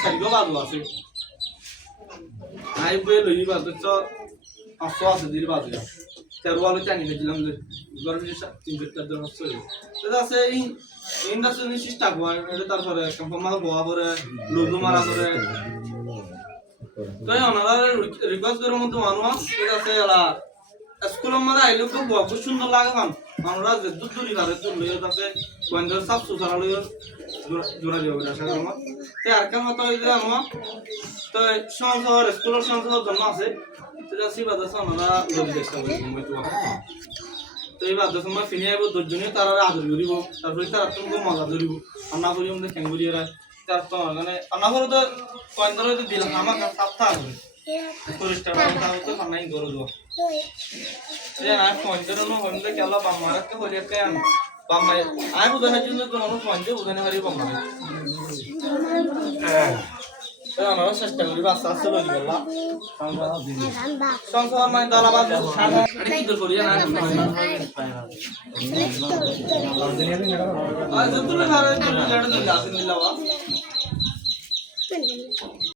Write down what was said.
সারিগো বাজু আছে আই বই লই বাজু তো আসো আছে দির বাজু তেরো আলো চানি দিলাম যে গরমে 3-4 দিন হচ্ছে এটা আছে এই ইন্ডাস্ট্রি সিস্টেম কোয়া এটা তারপরে কোম্পানি গোয়া করে লোগো মারা করে তো ওনারা রিকোয়েস্ট করে মতো মানুষ এটা আছে এলা স্কুলের মধ্যে আইলে খুব খুব সুন্দর লাগে কারণ আমরা যে দূরি ঘরে দূর লইয়ে আছে কোয়েন্টার সাফ সুতরা লইয়ে জোড়া দিব আশা করি আমার তে আর কেন মতো হইলে আমার তো সংসদ স্কুলের সংসদ জন্য আছে সেটা সিবাদ আছে আমরা যদি দেখতে পারি তো এই বাদ সময় ফিনে আইব দুজনে তারা আদর করিব তারপরে তারা তুমি মজা ধরিব আন্না করি আমাদের খেং করি এরা তার তো মানে আন্না করে তো কোয়েন্টার হইতে দিলাম আমার সাফ থাকবে পরিষ্কার ভাবে তো খানাই গরু দাও ये आज फोन करो ना हम लोग क्या ला बम्मारा के हो रहा है हम बम्मा आए उधर है जिन्होंने तो हम फोन जो उधर ने हरी बम्मा तो हमारा सिस्टम भी बात साथ से लोग बोला संसार में दाला बात अरे किधर कोरिया ना आज तो लगा रहे हैं तो लड़ने लाते नहीं लगा